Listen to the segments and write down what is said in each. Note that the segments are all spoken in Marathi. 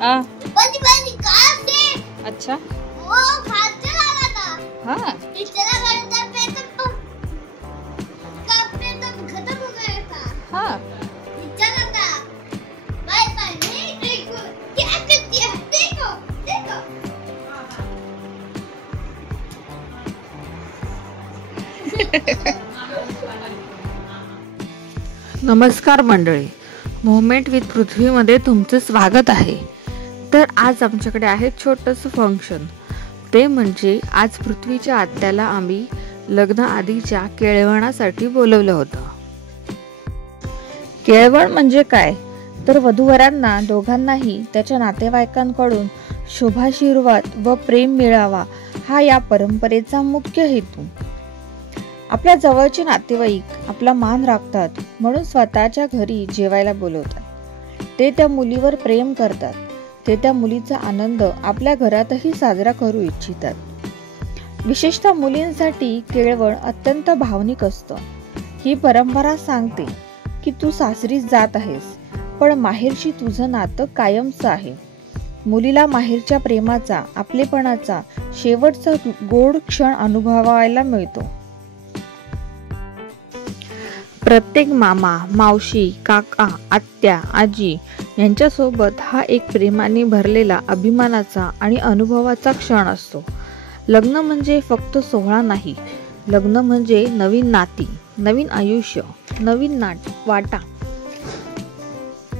हाँ अच्छा हाँ हाँ नमस्कार मंडळी, मोमेंट विथ पृथ्वीमध्ये तुमचं स्वागत आहे. तर आज आमच्याकडे आहे छोटंसं फंक्शन. ते म्हणजे आज पृथ्वीच्या आत्याला आम्ही लग्न आधीच्या केळवणासाठी बोलवलं होतं. केळवण म्हणजे काय तर वधूवरांना दोघांनाही त्याच्या नातेवाईकांकडून शुभाशीर्वाद व प्रेम मिळावा हा या परंपरेचा मुख्य हेतू. आपल्या जवळचे नातेवाईक आपला मान राखतात म्हणून स्वतःच्या घरी जेवायला बोलवतात. ते त्या मुलीवर प्रेम करतात. ते त्या मुलीचा आनंद आपल्या घरातही साजरा करू इच्छितात. विशेषतः मुलींसाठी केळवण अत्यंत भावनिक असतं. ही परंपरा सांगते की तू सासरी जात आहेस, पण माहेरशी तुझं नातं कायमचं आहे. मुलीला माहेरच्या प्रेमाचा, आपलेपणाचा शेवटचा गोड क्षण अनुभवायला मिळतो. प्रत्येक मामा, मावशी, काका, आत्या, आजी यांच्यासोबत हा एक प्रेमाने भरलेला अभिमानाचा आणि अनुभवाचा क्षण असतो. लग्न म्हणजे फक्त सोहळा नाही, लग्न म्हणजे नवीन नाती, नवीन आयुष्य, नवीन वाटा.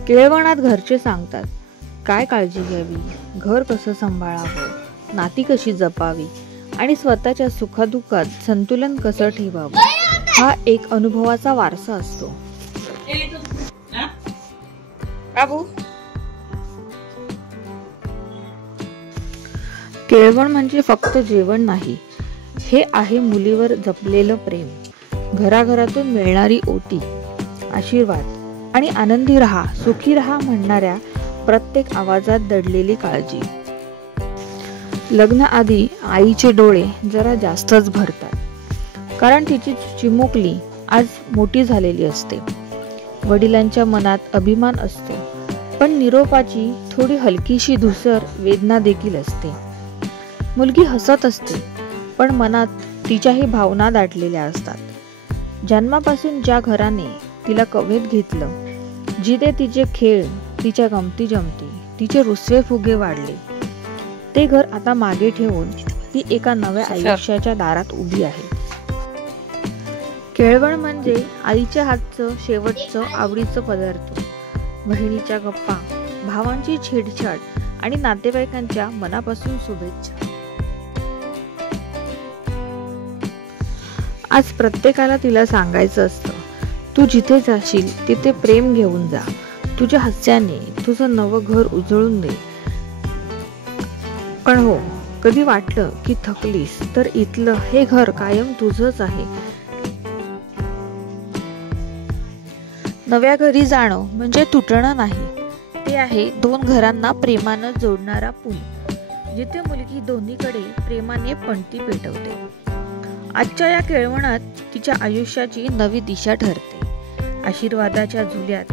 केळवणात घरचे सांगतात काय काळजी घ्यावी, घर कसं सांभाळावं, नाती कशी जपावी आणि स्वतःच्या सुखादुःखात संतुलन कसं ठेवावं. हा एक अनुभवाचा वारसा असतो. बाबू, केळवण म्हणजे फक्त जेवण नाही, हे आहे मुलीवर जपलेलं प्रेम, घराघरातून मिळणारी ओटी, आशीर्वाद आणि आनंदी राहा, सुखी राहा म्हणणाऱ्या प्रत्येक आवाजात दडलेली काळजी. लग्नाआधी आईचे डोळे जरा जास्तच भरतात, कारण तिची चिमुकली आज मोठी झालेली असते. वडिलांच्या मनात अभिमान असतो, पण निरोपाची थोडी हलकीशी धुसर वेदना देखील असते. मुलगी हसत असते, पण मनात तिच्याही भावना दाटलेल्या असतात. जन्मापासून ज्या घराने तिला कवेत घेतलं, जिथे तिचे खेळ, तिच्या गमती जमती, तिचे रुसवे फुगे वाढले, ते घर आता मागे ठेवून ती एका नव्या आयुष्याच्या दारात उभी आहे. केळवण म्हणजे आईच्या हातचं शेवटचं आवडीचं पदार्थ, बहिणीच्या गप्पा, भावांची छेडछाड आणि नातेवाईकांच्या मनापासून शुभेच्छा. आज प्रत्येकाला तिला सांगायचं असतं, तू जिथे जाशील तिथे प्रेम घेऊन जा. तुझ्या हास्याने तुझं नवं घर उजळून दे. पण हो, कधी वाटलं की थकलीस तर इथलं हे घर कायम तुझंच आहे. नव्या घरी जाणं म्हणजे तुटणं नाही, ते आहे दोन घरांना प्रेमानं जोडणारा पूल, जिथे मुलगी दोन्हीकडे प्रेमाने पणती पेटवते. आजच्या या केळवणात तिच्या आयुष्याची नवी दिशा ठरते. आशीर्वादाच्या झुल्यात,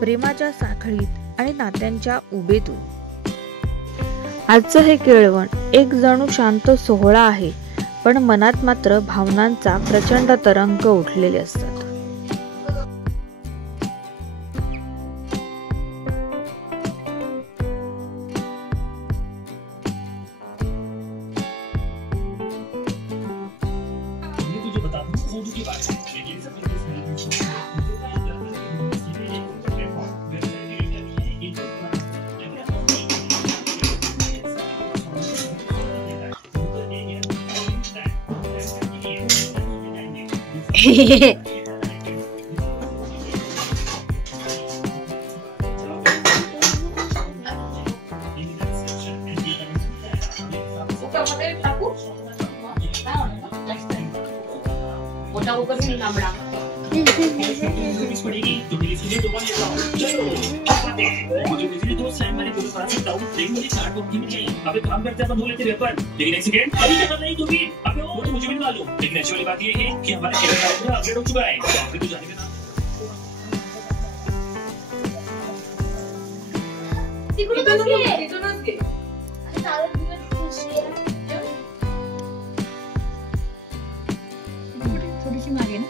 प्रेमाच्या साखळीत आणि नात्यांच्या उभेतून. आजचं हे केळवण एक जणू शांत सोहळा आहे, पण मनात मात्र भावनांचा प्रचंड तरंग उठलेले असतात. अबे काम करते अपन बोले थे वेपर, लेकिन एक सेकंड अभी क्या कर रही तू भी? अबे वो तो मुझे भी निकालो। लेकिन अच्छी वाली बात ये है कि हमारा कैलेंडर अपडेट हो चुका है, तो फिर तू जाने के ना तिकडूनच घे. आणि चालत बिलत खुशी आहे. थोडीशी मागे ना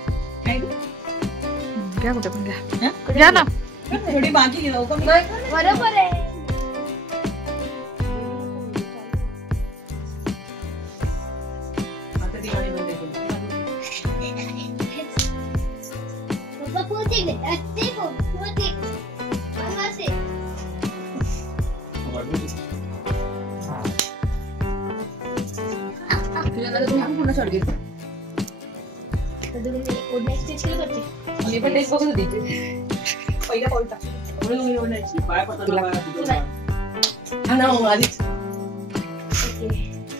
काय ग? घ्या कुठे पण घ्या. घ्या ना. थोडी मागे घेऊ का? बरोबर आहे. आता दिवाळी मध्ये पप्पा पोती घे. ते पोती. मासे. तुझ्या तुम्ही पूर्ण शॉर्ट घेतो. तर तुम्ही ओढण्याची स्टिच केली करते. मी पण तेच बघत होती. पहिला पाऊल टाक. तुला हा ना आधीच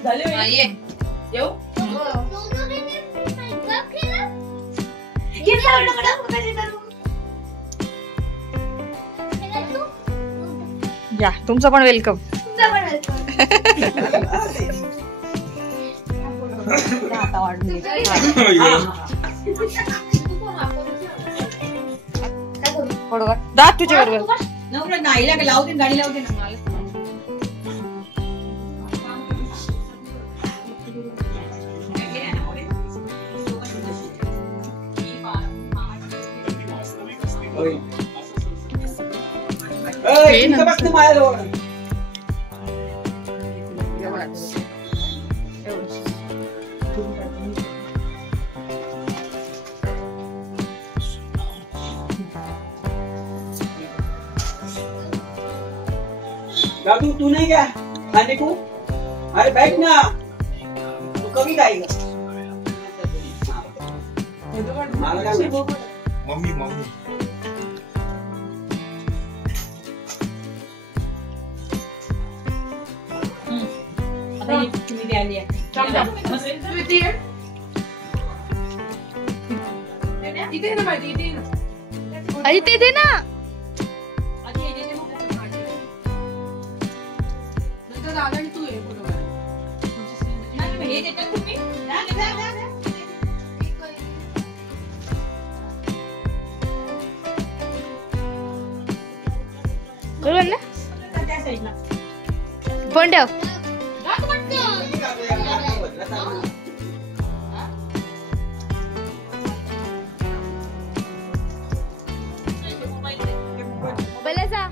झाले ये येऊ या तुमचं पण वेलकम. आता वाढून दात तुझ्या बरोबर. नवरा नाहीला का लावते गाडी लावते ना मला. दादू तू नहीं क्या खाने को? अरे बैठ ना, तू कभी खाएगा? मम्मी मम्मी आता ही तुम्ही द्यायली आहे. इथे ना माहिती इथे ना. आई ते दे ना. आधी हे दे मग नंतर दादा आणि तू ये बरोबर. नाही हे देतात तुम्ही. बरोबर ना. त्या साईडला फोन ठेव. मोबाईलचा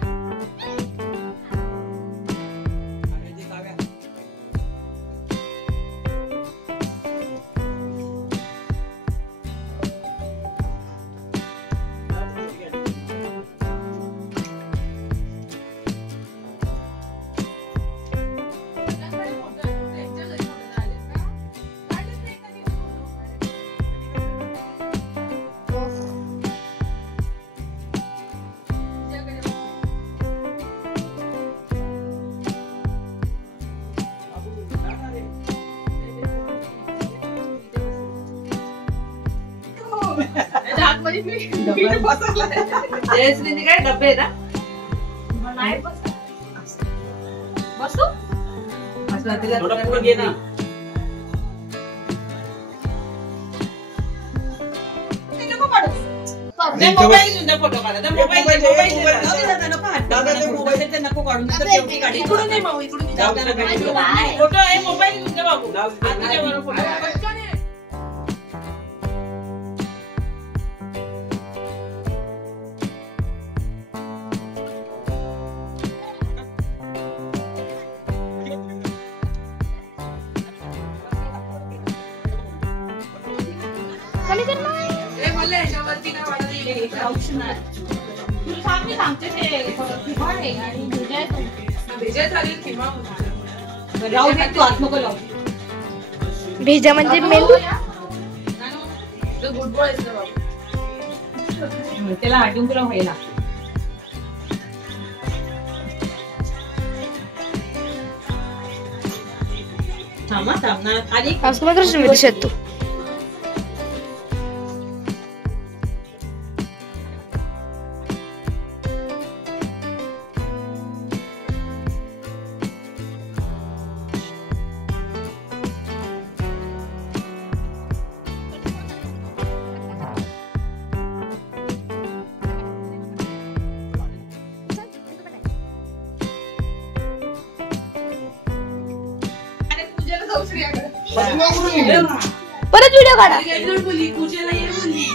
काय डब्बे ना बसू थोड़ा पुढे घे ना. फोटो काढा मोबाईल नको काढून फोटो आहे मोबाईल घेऊन बाबू. कमी कर ना. राहू दे तू आत नको लावू. भेजा म्हणजे मेंदू. त्याला आठवून तुला व्हायला थांबा थांबणार आणि कृष्ण विदिशत तू. परत व्हिडिओ काढा. पूजेला ये बोलली.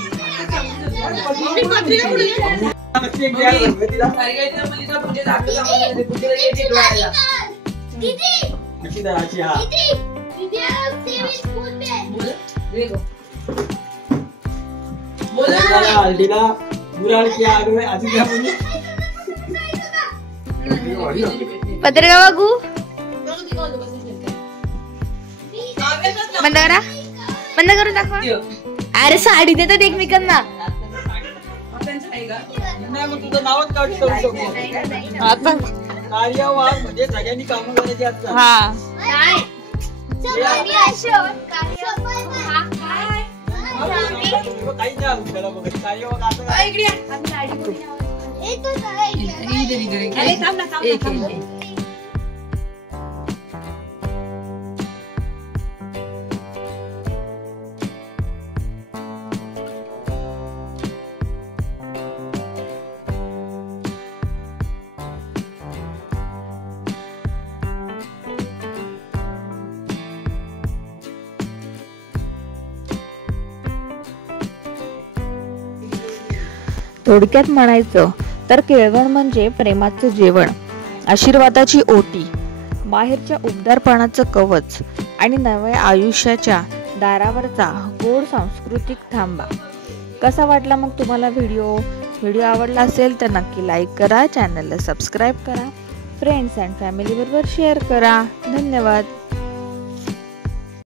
पत्रिका बघू. बंद करा. बंद करून दाखवा. अरे साडी देतात एकमेकांना. तुझं नावच काढू शकतो. आता कार्यवाह म्हणजे सगळ्यांनी कामं करायची असतात. हा काही नाही आपल्याला बघत. कार्यवाह असं थोडक्यात म्हणायचं तर केळवण म्हणजे प्रेमाचं जेवण, आशीर्वादाची ओटी, बाहेरच्या उबदारपणाचं कवच आणि नव्या आयुष्याच्या दारावरचा गोड सांस्कृतिक थांबा. कसा वाटला मग तुम्हाला व्हिडिओ आवडला असेल तर नक्की लाईक करा, चॅनलला सबस्क्राईब करा, फ्रेंड्स अँड फॅमिली बरोबर शेअर करा. धन्यवाद.